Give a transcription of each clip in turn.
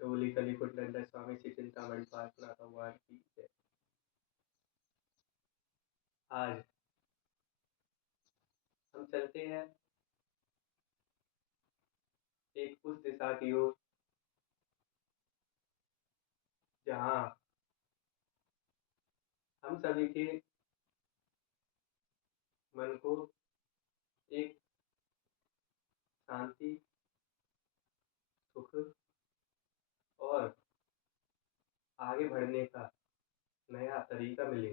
केवली कलिकुट नंदन स्वामी श्री चिंतामणि पार्थना भगवान की जय। आज हम चलते हैं एक उस दिशा की ओर जहाँ हम सभी के मन को एक शांति, सुख और आगे बढ़ने का नया तरीका मिले।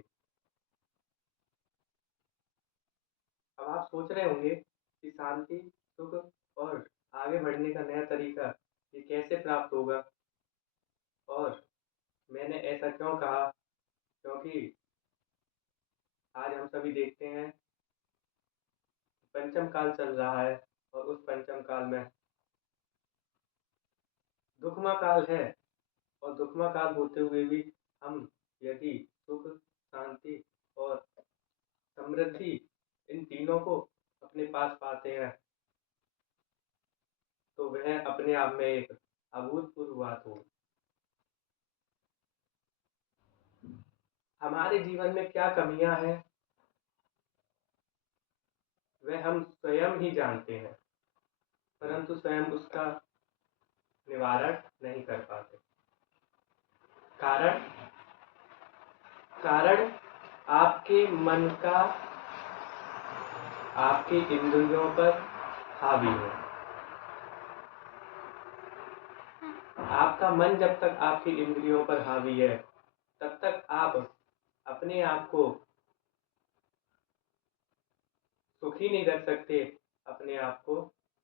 अब आप सोच रहे होंगे कि शांति, सुख और आगे बढ़ने का नया तरीका ये कैसे प्राप्त होगा, और मैंने ऐसा क्यों कहा, क्योंकि आज हम सभी देखते हैं पंचम काल चल रहा है और उस पंचम काल में दुखमा काल है। और दुखमा काल होते हुए भी हम यदि सुख, शांति और समृद्धि इन तीनों को अपने पास पाते हैं तो वह अपने आप में एक अभूतपूर्व बात हो। हमारे जीवन में क्या कमियां हैं वह हम स्वयं ही जानते हैं, परंतु स्वयं उसका निवारण नहीं कर पाते। कारण कारण आपके मन का आपके इंद्रियों पर हावी है। आपका मन जब तक आपकी इंद्रियों पर हावी है तब तक आप अपने आप को सुखी नहीं रख सकते, अपने आप को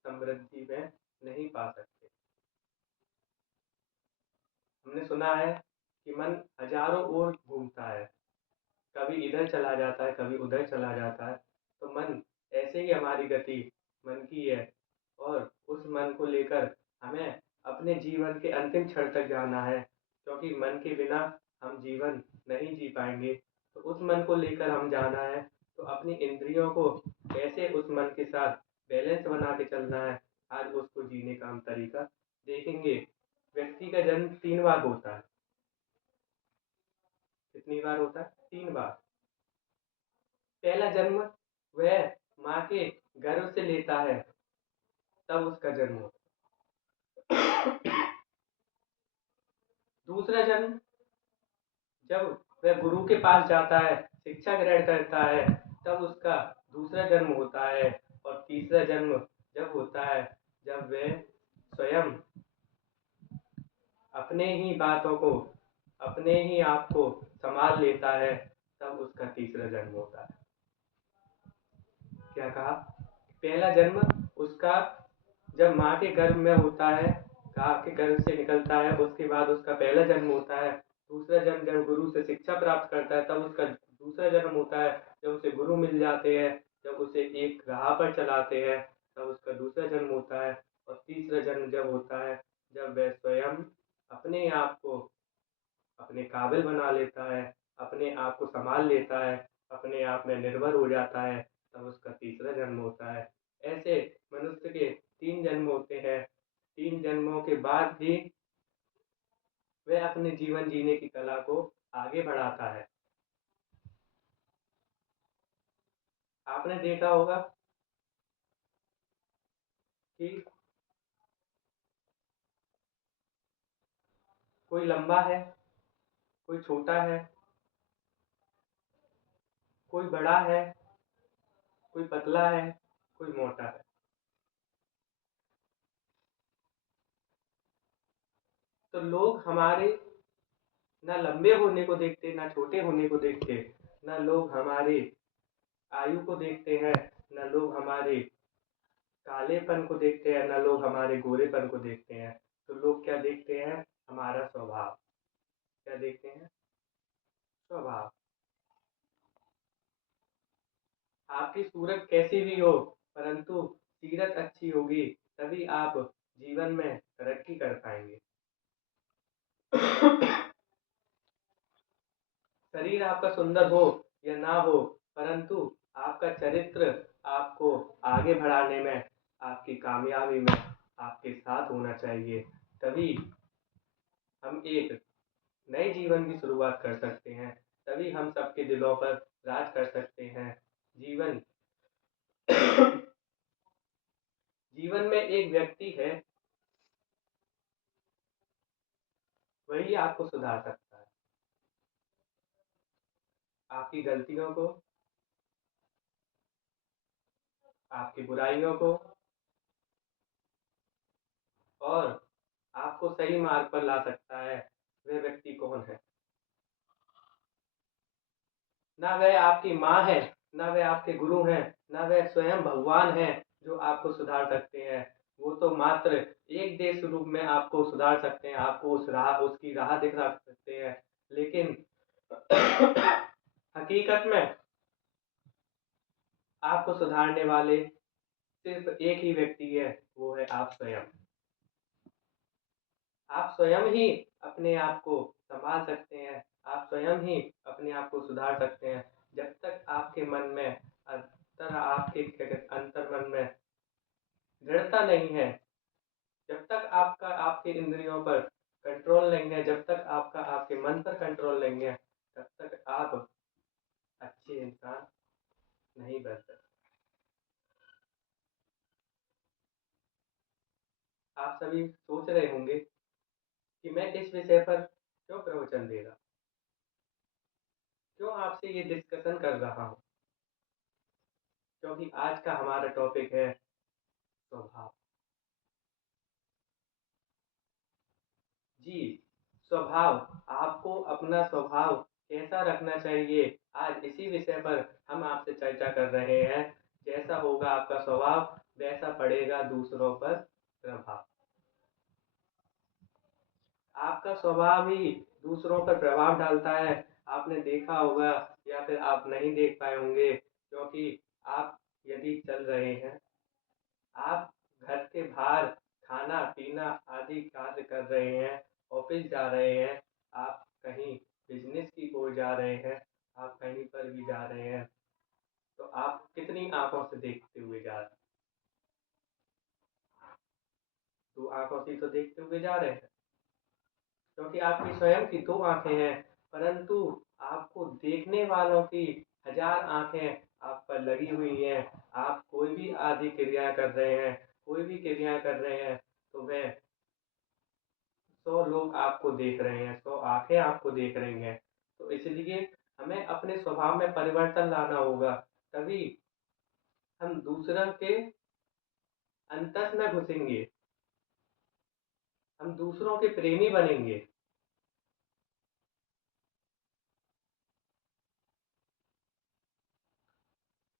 समृद्धि में नहीं पा सकते। हमने सुना है कि मन हजारों ओर घूमता है, कभी इधर चला जाता है, कभी उधर चला जाता है। तो मन ऐसे ही हमारी गति मन की है, और उस मन को लेकर हमें अपने जीवन के अंतिम क्षण तक जाना है, क्योंकि मन के बिना हम जीवन नहीं जी पाएंगे। तो उस मन को लेकर हम जाना है, तो अपनी इंद्रियों को कैसे उस मन के साथ बैलेंस बना के चलना है, आज उसको जीने का हम तरीका देखेंगे। व्यक्ति का जन्म 3 बार होता है। कितनी बार होता है? 3 बार। पहला जन्म वह माँ के गर्भ से लेता है, तब उसका जन्म होता है। दूसरा जन्म जब वह गुरु के पास जाता है, शिक्षा ग्रहण करता है, तब उसका दूसरा जन्म होता है। और तीसरा जन्म जब होता है जब वह स्वयं अपने ही बातों को, अपने ही आप को संभाल लेता है, तब उसका तीसरा जन्म होता है। क्या कहा? पहला जन्म उसका जब माँ के गर्भ में होता है, माँ के गर्भ से निकलता है, उसके बाद उसका पहला जन्म होता है। दूसरा जन्म जब गुरु से शिक्षा प्राप्त करता है, तब उसका दूसरा जन्म होता है। जब उसे गुरु मिल जाते हैं, जब उसे एक राह पर चलाते हैं, तब उसका दूसरा जन्म होता है। और तीसरा जन्म जब होता है जब वह स्वयं अपने आप को अपने काबिल बना लेता है, अपने आप को संभाल लेता है, अपने आप में निर्भर हो जाता है, तब उसका तीसरा जन्म होता है। ऐसे मनुष्य के 3 जन्म होते हैं। 3 जन्मों के बाद ही वह अपने जीवन जीने की कला को आगे बढ़ाता है। आपने देखा होगा कि कोई लंबा है, कोई छोटा है, कोई बड़ा है, कोई पतला है, कोई मोटा है। तो लोग हमारे ना लंबे होने को देखते, ना छोटे होने को देखते, ना लोग हमारे आयु को देखते हैं, न लोग हमारे कालेपन को देखते हैं, न लोग हमारे गोरेपन को देखते हैं। तो लोग क्या देखते हैं? हमारा स्वभाव। क्या देखते हैं? स्वभाव। आपकी सूरत कैसी भी हो, परंतु सीरत अच्छी होगी, तभी आप जीवन में तरक्की कर पाएंगे। शरीर आपका सुंदर हो या ना हो, परंतु आपका चरित्र आपको आगे बढ़ाने में, आपकी कामयाबी में आपके साथ होना चाहिए। तभी हम एक नए जीवन की शुरुआत कर सकते हैं, तभी हम सबके दिलों पर राज कर सकते हैं। जीवन जीवन में एक व्यक्ति है, वही आपको सुधार सकता है। आपकी गलतियों को, आपकी बुराइयों को, और आपको सही मार्ग पर ला सकता है। वह व्यक्ति कौन है? ना वह आपकी माँ है, ना वह आपके गुरु हैं, ना वह स्वयं भगवान है जो आपको सुधार सकते हैं। वो तो मात्र एक देश रूप में आपको सुधार सकते हैं, आपको उसकी राह दिखा सकते हैं। लेकिन हकीकत में आपको सुधारने वाले सिर्फ एक ही व्यक्ति है, वो है आप स्वयं। आप स्वयं ही अपने आप को संभाल सकते हैं, आप स्वयं ही अपने आप को सुधार सकते हैं। जब तक आपके मन में अंतर मन में दृढ़ता नहीं है, जब तक आपका आपके इंद्रियों पर कंट्रोल नहीं है, जब तक आपका आपके मन पर कंट्रोल नहीं है, तब तक आप अच्छे इंसान नहीं बन सकते। आप सभी सोच रहे होंगे कि मैं इस विषय पर क्यों प्रवचन दे रहा, क्यों आपसे ये डिस्कशन कर रहा हूँ। क्योंकि आज का हमारा टॉपिक है स्वभाव। जी, स्वभाव। आपको अपना स्वभाव कैसा रखना चाहिए, आज इसी विषय पर हम आपसे चर्चा कर रहे हैं। जैसा होगा आपका स्वभाव, वैसा पड़ेगा दूसरों पर प्रभाव। आपका स्वभाव ही दूसरों पर प्रभाव डालता है। आपने देखा होगा, या फिर आप नहीं देख पाए होंगे, क्योंकि आप यदि चल रहे हैं, आप घर के बाहर खाना पीना आदि कार्य कर रहे हैं, ऑफिस जा रहे हैं, आप कहीं बिजनेस की ओर जा रहे हैं, आप कहीं पर भी जा रहे हैं, तो आप कितनी आंखों से देखते हुए जा रहे हैं? दो आंखों से तो देखते हुए जा रहे हैं, क्योंकि आपकी स्वयं की दो आंखें हैं, परंतु आपको देखने वालों की हजार आंखें आप पर लगी हुई हैं। आप कोई भी आदि क्रिया कर रहे हैं, कोई भी क्रिया कर रहे हैं, तो वह 100 लोग आपको देख रहे हैं, 100 आंखें आपको देख रही हैं। तो इसलिए हमें अपने स्वभाव में परिवर्तन लाना होगा, तभी हम दूसरों के अंतस में घुसेंगे, हम दूसरों के प्रेमी बनेंगे,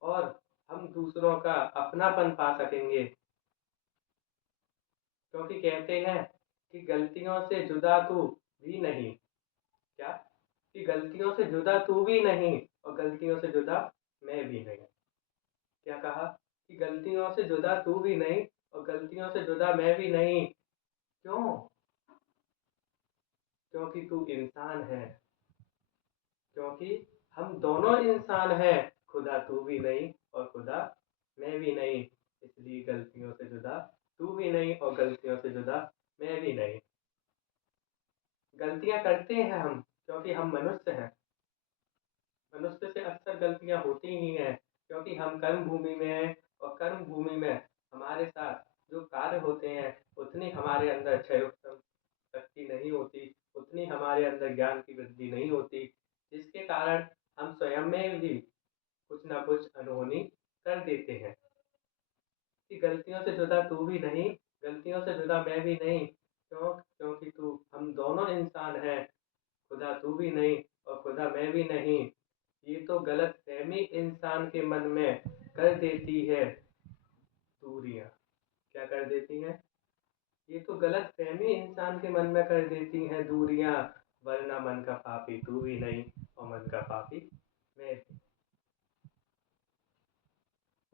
और हम दूसरों का अपनापन पा सकेंगे। क्योंकि कहते हैं कि गलतियों से जुदा तू भी नहीं, क्या, कि गलतियों से जुदा तू भी नहीं और गलतियों से जुदा मैं भी नहीं। क्या कहा? कि गलतियों से जुदा तू भी नहीं और गलतियों से जुदा मैं भी नहीं। क्यों? क्योंकि तू इंसान है, क्योंकि हम दोनों इंसान हैं। खुदा तू भी नहीं और खुदा मैं भी नहीं, इसलिए गलतियों से जुदा तू भी नहीं और गलतियों से जुदा मैं भी नहीं। गलतियां करते हैं हम, क्योंकि हम मनुष्य हैं। मनुष्य से अक्सर गलतियां होती ही हैं, क्योंकि हम कर्म भूमि में हैं, और कर्म भूमि में हमारे साथ जो कार्य होते हैं, उतनी हमारे अंदर क्षयोत्तम शक्ति नहीं होती, उतनी हमारे अंदर ज्ञान की वृद्धि नहीं होती, जिसके कारण हम स्वयं में भी कुछ ना कुछ अनहोनी कर देते हैं। कि गलतियों से जुदा तू भी नहीं, गलतियों से जुदा मैं भी नहीं। क्योंकि तू हम दोनों इंसान हैं। खुदा तू भी नहीं और खुदा मैं भी नहीं। ये तो गलत फहमी इंसान के मन में कर देती है दूरियां। क्या कर देती हैं? ये तो गलत फहमी इंसान के मन में कर देती हैं दूरियां। वरना मन का पापी तू भी नहीं और मन का पापी मैं भी।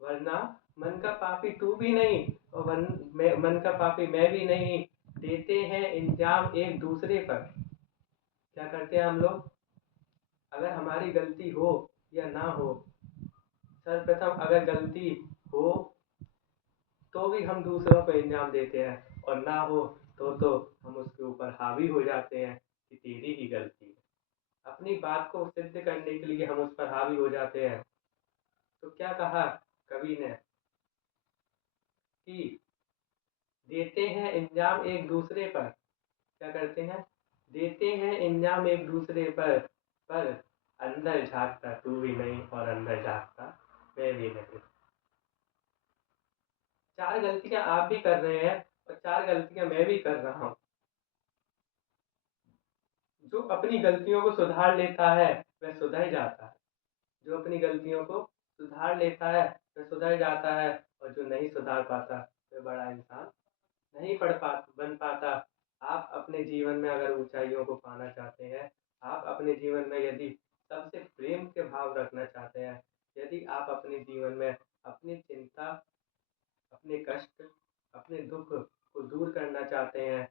वरना मन का पापी तू भी नहीं और मन का पापी मैं भी नहीं। देते हैं इंजाम एक दूसरे पर। क्या करते हैं हम लोग? अगर हमारी गलती हो या ना हो, सर्वप्रथम अगर गलती हो तो भी हम दूसरों को इंजाम देते हैं, और ना हो तो हम उसके ऊपर ऊपर हावी हो जाते हैं कि तेरी ही गलती है। अपनी बात को सिद्ध करने के लिए हम उस पर हावी हो जाते हैं। तो क्या कहा कवि ने कि देते हैं इंजाम एक दूसरे पर, क्या करते हैं, देते हैं इंजाम एक दूसरे पर अंदर झांकता तू भी नहीं और अंदर झांकता मैं भी नहीं। चार गलतियां आप भी कर रहे हैं और चार गलतियां मैं भी कर रहा हूँ। जो अपनी गलतियों को सुधार लेता है वह सुधर जाता है। जो अपनी गलतियों को सुधार लेता है वह सुधर जाता है, और जो नहीं सुधार पाता वह बड़ा इंसान नहीं बन पाता। आप अपने जीवन में अगर ऊंचाइयों को पाना चाहते हैं, आप अपने जीवन में यदि सबसे प्रेम के भाव रखना चाहते हैं, यदि आप अपने जीवन में अपनी चिंता, अपने कष्ट, अपने दुख को दूर करना चाहते हैं,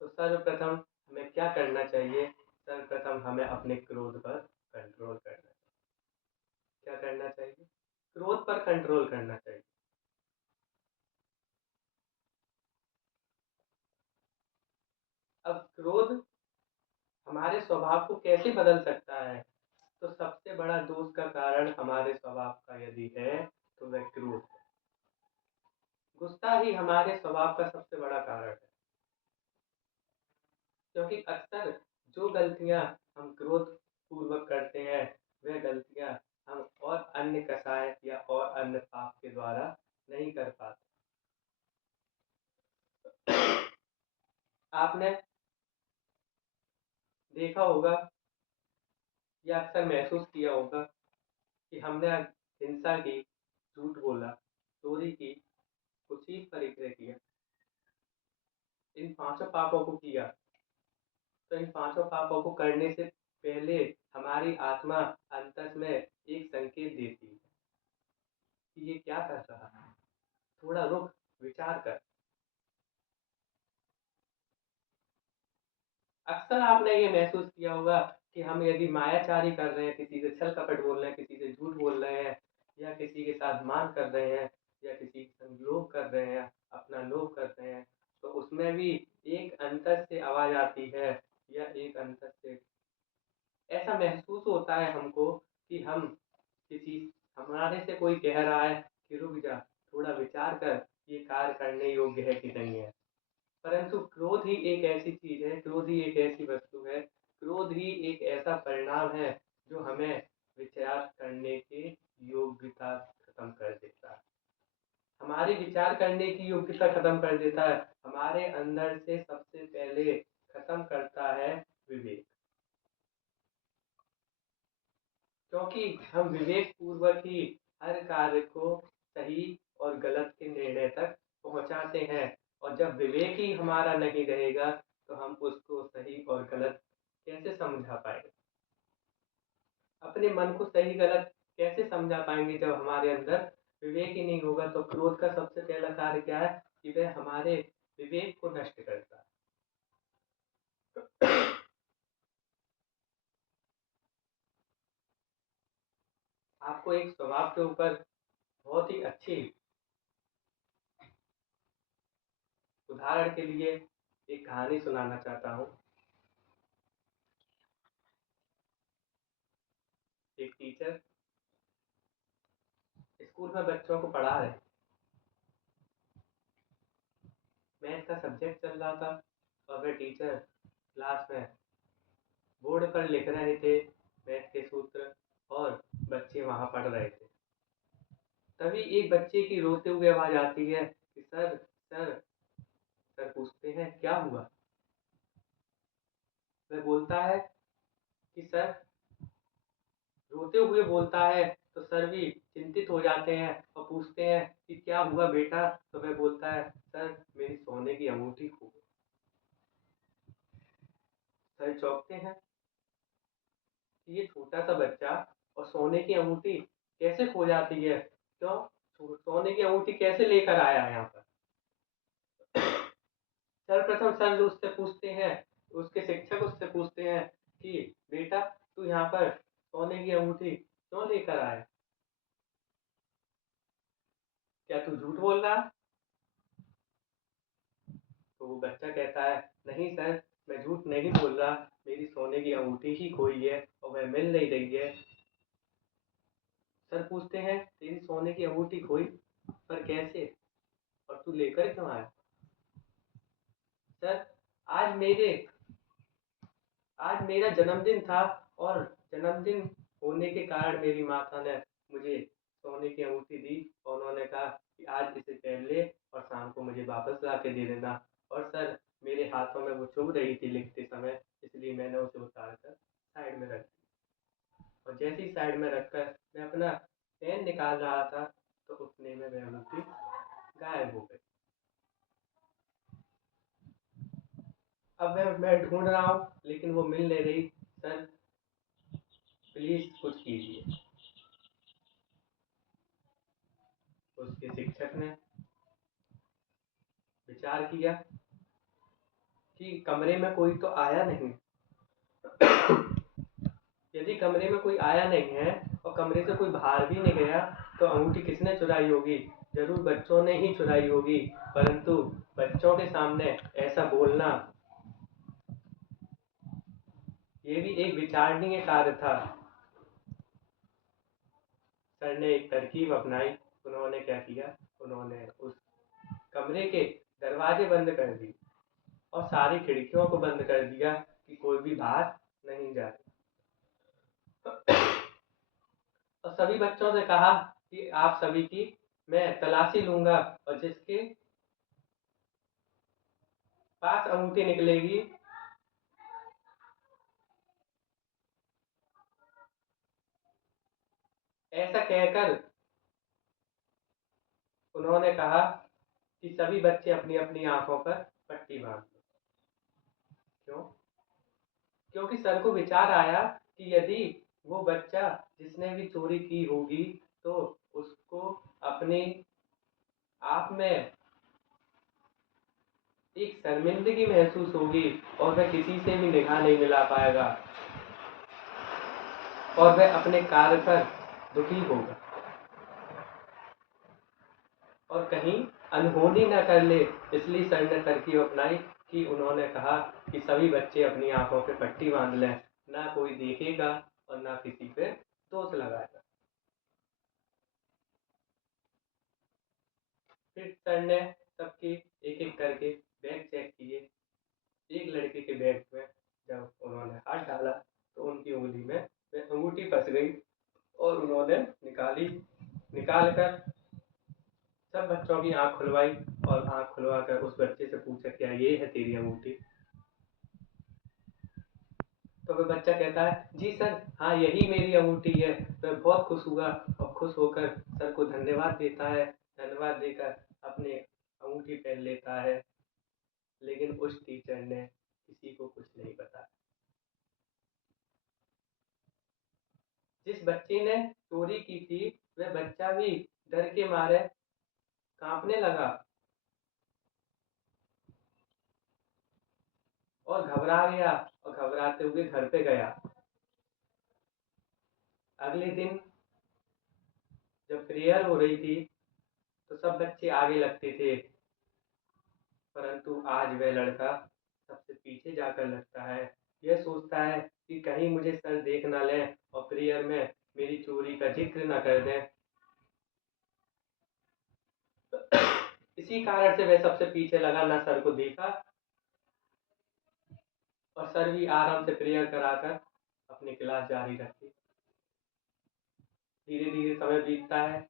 तो सर्वप्रथम हमें क्या करना चाहिए? सर्वप्रथम हमें अपने क्रोध पर कंट्रोल करना चाहिए। क्या करना चाहिए? क्रोध पर कंट्रोल करना चाहिए। अब क्रोध हमारे स्वभाव को कैसे बदल सकता है? तो सबसे बड़ा दोष का कारण हमारे स्वभाव का यदि है तो वह क्रोध है। गुस्सा ही हमारे स्वभाव का सबसे बड़ा कारण है, क्योंकि अक्सर जो गलतियां हम क्रोध पूर्वक करते हैं वह गलतियां हम और अन्य कसाय या और अन्य पाप के द्वारा नहीं कर पाते। आपने देखा होगा या अक्सर महसूस किया होगा कि हमने हिंसा की, झूठ बोला, चोरी की, कुछ परिग्रह किया, इन पांचों पापों को किया। तो इन पांचों पापों को करने से पहले हमारी आत्मा अंतस में एक संकेत देती है कि ये क्या कर रहा है, थोड़ा रुक, विचार कर। अक्सर आपने ये महसूस किया होगा कि हम यदि मायाचारी कर रहे हैं, किसी से छल कपट बोल रहे हैं, किसी से झूठ बोल रहे हैं, या किसी के साथ मान कर रहे हैं, या किसी के संग लोभ कर रहे हैं, अपना लोभ कर रहे हैं, तो उसमें भी एक अंतर से आवाज आती है, या एक अंतर से ऐसा महसूस होता है हमको कि हम किसी हमारे से कोई कह रहा है कि रुक जा, थोड़ा विचार कर, ये कार्य करने योग्य है कि नहीं है। परंतु क्रोध ही एक ऐसी चीज है, क्रोध ही एक ऐसी वस्तु है, क्रोध ही एक ऐसा परिणाम है जो हमें विचार करने की योग्यता खत्म कर देता है, हमारी विचार करने की योग्यता खत्म कर देता है, हमारे अंदर से सबसे पहले खत्म करता है विवेक। क्योंकि हम विवेक पूर्वक ही हर कार्य को सही और गलत के निर्णय तक पहुंचाते हैं, और जब विवेक ही हमारा नहीं रहेगा तो हम उसको सही और गलत कैसे समझा पाएंगे? अपने मन को सही गलत कैसे समझा पाएंगे जब हमारे अंदर विवेक ही नहीं होगा? तो क्रोध का सबसे पहला कार्य क्या है कि वह हमारे विवेक को नष्ट करता है। आपको एक स्वभाव के ऊपर बहुत ही अच्छी उदाहरण के लिए एक कहानी सुनाना चाहता हूँ। एक टीचर स्कूल में बच्चों को पढ़ा रहे, मैथ का सब्जेक्ट चल रहा था, और वह टीचर क्लास में बोर्ड पर लिख रहे थे मैथ के सूत्र, और बच्चे वहां पढ़ रहे थे। तभी एक बच्चे की रोते हुए आवाज आती है कि सर सर। सर पूछते हैं क्या हुआ? वह बोलता है कि सर, रोते हुए बोलता है, तो सर भी चिंतित हो जाते हैं और पूछते हैं कि क्या हुआ बेटा? तो वह बोलता है सर, मेरी सोने की अंगूठी खो गई। सर चौंकते हैं कि ये छोटा सा बच्चा और सोने की अंगूठी कैसे खो जाती है? क्यों, सोने की अंगूठी कैसे लेकर आया है यहाँ पर? सर्वप्रथम सर उससे पूछते हैं, उसके शिक्षक उससे पूछते हैं कि बेटा, तू यहाँ पर सोने की अंगूठी क्यों लेकर आया? क्या तू झूठ बोल रहा? तो वो बच्चा कहता है, नहीं सर, मैं झूठ नहीं बोल रहा, मेरी सोने की अंगूठी ही खोई है और वह मिल नहीं रही है। सर पूछते हैं, तेरी सोने की अंगूठी खोई, पर कैसे, और तू लेकर क्यों आया? सर, आज मेरे आज मेरा जन्मदिन था, और जन्मदिन होने के कारण मेरी माता ने मुझे सोने की अंगूठी दी और उन्होंने कहा कि आज इसे पहन ले और शाम को मुझे वापस ला के दे देना। और सर, मेरे हाथों में वो चुभ रही थी लिखते समय, इसलिए मैंने उसे उतार कर साइड में रख दी। और जैसे ही साइड में रखकर मैं अपना पेन निकाल रहा था, तो उतने में वह अंगूठी गायब हो गई। अब मैं ढूंढ रहा हूँ, लेकिन वो मिल नहीं रही। सर, प्लीज कुछ कीजिए। उसके शिक्षक ने विचार किया कि कमरे में कोई तो आया नहीं। यदि कमरे में कोई आया नहीं है और कमरे से कोई बाहर भी नहीं गया, तो अंगूठी किसने चुराई होगी? जरूर बच्चों ने ही चुराई होगी। परंतु बच्चों के सामने ऐसा बोलना, ये भी एक विचारणीय कार्य था। सर ने एक तरकीब अपनाई। उन्होंने क्या किया, उन्होंने उस कमरे के दरवाजे बंद कर दिए और सारी खिड़कियों को बंद कर दिया कि कोई भी बाहर नहीं जाए। और सभी बच्चों से कहा कि आप सभी की मैं तलाशी लूंगा, और जिसके पास अंगूठी निकलेगी, ऐसा कहकर उन्होंने कहा कि सभी बच्चे अपनी अपनी आंखों पर पट्टी बांध लो। क्यों? क्योंकि सर को विचार आया कि यदि वो बच्चा जिसने भी चोरी की होगी, तो उसको अपने आप में एक शर्मिंदगी महसूस होगी और वह किसी से भी निगाह नहीं मिला पाएगा और वह अपने कार्य पर दुखी होगा और कहीं अनहोनी न कर ले। इसलिए सर ने तरकीब अपनाई कि उन्होंने कहा कि सभी बच्चे अपनी आंखों पे पट्टी बांध लें, ना कोई देखेगा और ना किसी पे दोष लगाएगा। फिर सर ने सबके एक एक करके बैग चेक किए। एक लड़के के बैग में जब उन्होंने हाथ डाला, तो उनकी उंगली में वह अंगूठी फंस गई और उन्होंने निकाल कर सब बच्चों की आंख खुलवाई और आंख खुलवा कर उस बच्चे से पूछा, क्या ये है तेरी अंगूठी? तो वह बच्चा कहता है, जी सर, हाँ यही मेरी अंगूठी है। वह बहुत खुश हुआ और खुश होकर सर को धन्यवाद देता है। धन्यवाद देकर अपने अंगूठी पहन लेता है। लेकिन उस टीचर ने किसी को कुछ नहीं बताया। जिस बच्चे ने चोरी की थी, वह बच्चा भी डर के मारे कांपने लगा और घबरा गया और घबराते हुए घर पे गया। अगले दिन जब प्रेयर हो रही थी, तो सब बच्चे आगे लगते थे, परंतु आज वह लड़का सबसे पीछे जाकर लगता है। यह सोचता है कि कहीं मुझे सर देख ना लें और प्रेयर में मेरी चोरी का जिक्र ना कर दें। इसी कारण से वह सबसे पीछे लगा, ना सर को देखा, और सर भी आराम से प्रेयर कराकर अपनी क्लास जारी रखी। धीरे धीरे समय बीतता है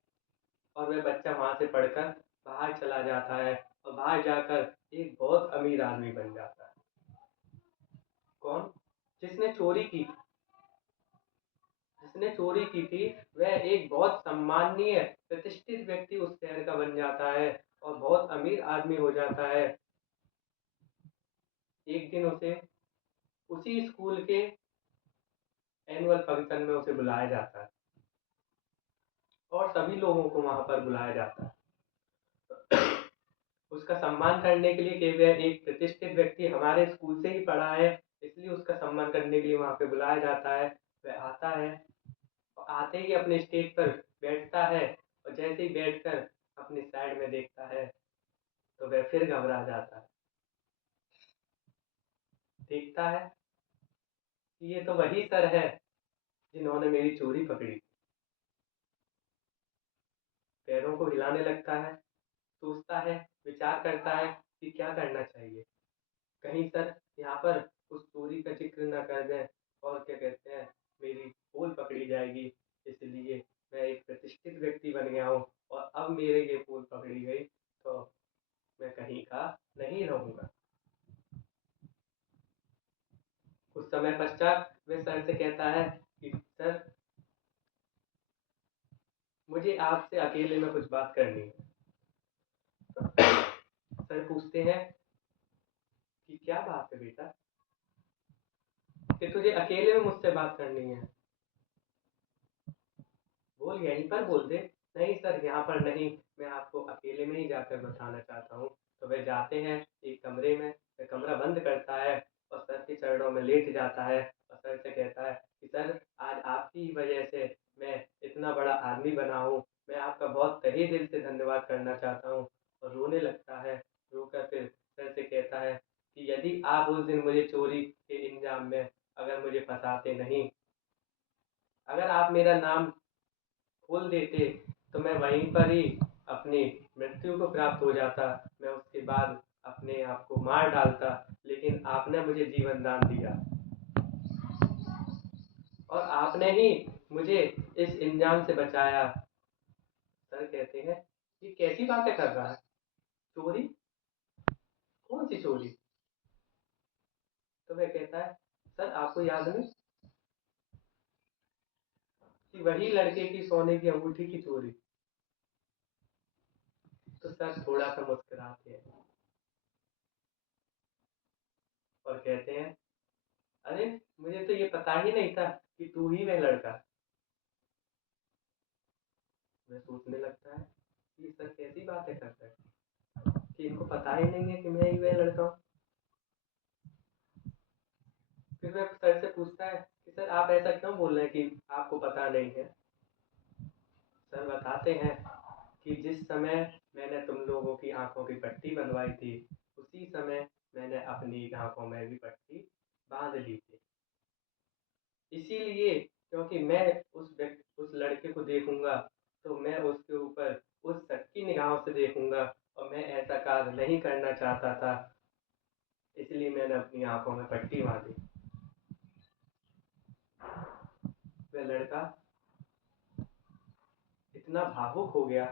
और वह बच्चा वहां से पढ़कर बाहर चला जाता है और बाहर जाकर एक बहुत अमीर आदमी बन जाता है। कौन? जिसने चोरी की थी। जिसने चोरी की थी वह एक बहुत सम्माननीय प्रतिष्ठित व्यक्ति उस शहर का बन जाता है और बहुत अमीर आदमी हो जाता है। एक दिन उसे उसी स्कूल के एनुअल फंक्शन में उसे बुलाया जाता है और सभी लोगों को वहां पर बुलाया जाता है। उसका सम्मान करने के लिए कि वह एक प्रतिष्ठित व्यक्ति हमारे स्कूल से ही पढ़ा है, इसलिए उसका सम्मान करने के लिए वहां पे बुलाया जाता है। वह आता है और आते ही अपने स्टेज पर बैठता है, और जैसे ही बैठकर अपनी साइड में देखता है, तो वह फिर घबरा जाता है। देखता है कि ये तो वही सर है जिन्होंने मेरी चोरी पकड़ी। पैरों को हिलाने लगता है, सोचता है, विचार करता है कि क्या करना चाहिए। कहीं सर यहाँ पर उस चोरी का जिक्र न कर दें और क्या कहते हैं, मेरी पोल पकड़ी जाएगी। इसलिए मैं एक प्रतिष्ठित व्यक्ति बन गया हूँ और अब मेरे ये पोल पकड़ी गई तो मैं कहीं का नहीं रहूँगा। कुछ समय पश्चात वह सर से कहता है कि सर, मुझे आपसे अकेले में कुछ बात करनी है। सर पूछते हैं कि क्या बात है बेटा, कि तुझे अकेले में मुझसे बात करनी है? बोल, यहीं पर बोल दे। नहीं सर, यहाँ पर नहीं, मैं आपको अकेले में ही जाकर बताना चाहता हूँ। तो वे जाते हैं एक कमरे में, वह कमरा बंद करता है और सर के चरणों में लेट जाता है और सर से कहता है कि सर, आज आपकी ही वजह से मैं इतना बड़ा आदमी बना हूँ। मैं आपका बहुत तहे दिल से धन्यवाद करना चाहता हूँ। और रोने लगता है। रोकर फिर सर से कहता है कि यदि आप उस दिन मुझे चोरी के इंजाम में अगर मुझे फंसाते नहीं, अगर आप मेरा नाम खोल देते, तो मैं वहीं पर ही अपनी मृत्यु को प्राप्त हो जाता। मैं उसके बाद अपने आप को मार डालता, लेकिन आपने मुझे जीवन दान दिया और आपने ही मुझे इस इंजाम से बचाया। सर कहते हैं, ये कैसी बातें कर रहा है? चोरी? कौन सी चोरी? तो वह कहता है, सर आपको याद नहीं कि वही लड़के की सोने की अंगूठी की चोरी? तो सर थोड़ा सा मुस्कुराते हैं और कहते हैं, अरे मुझे तो ये पता ही नहीं था कि तू ही वह लड़का है। मैं सोचने लगता है कि सर कैसी बातें करता है कि इनको पता ही नहीं है कि मैं ही वह लड़का हूँ। फिर वह सर से पूछता है कि सर आप ऐसा क्यों बोल रहे हैं कि आपको पता नहीं है? सर बताते हैं कि जिस समय मैंने तुम लोगों की आंखों की पट्टी बनवाई थी, उसी समय मैंने अपनी आंखों में भी पट्टी बांध ली थी। इसीलिए क्योंकि मैं उस लड़के को देखूंगा तो मैं उसके ऊपर उस शक की निगाहों से देखूंगा और मैं ऐसा कार्य नहीं करना चाहता था। इसलिए मैंने अपनी आंखों में पट्टी बांधी। वह लड़का इतना भावुक हो गया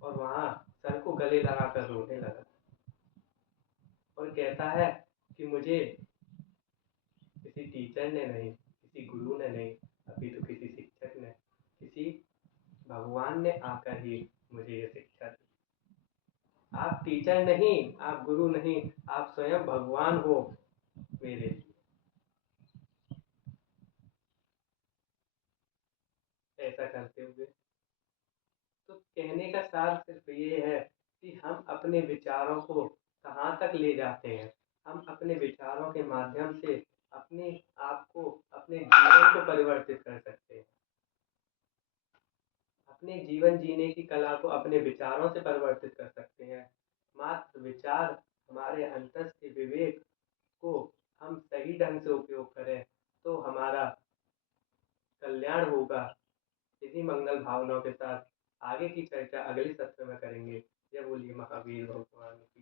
और वहां सर को गले लगाकर रोने लगा और कहता है कि मुझे किसी टीचर ने नहीं, किसी गुरु ने नहीं, अभी तो किसी शिक्षक ने, किसी भगवान ने आकर ही मुझे ये शिक्षा दी। आप टीचर नहीं, आप गुरु नहीं, आप स्वयं भगवान हो मेरे लिए। ऐसा करते हुए तो कहने का सार सिर्फ ये है कि हम अपने विचारों को कहाँ तक ले जाते हैं। हम अपने विचारों के माध्यम से अपने आप को, अपने जीवन को परिवर्तित कर सकते हैं। अपने जीवन जीने की कला को अपने विचारों से परिवर्तित कर सकते हैं। मात्र विचार, हमारे अंतस के विवेक को हम सही ढंग से उपयोग करें तो हमारा कल्याण होगा। इसी मंगल भावनाओं के साथ आगे की चर्चा अगले सत्र में करेंगे। जय बोलिए महावीर भगवान की।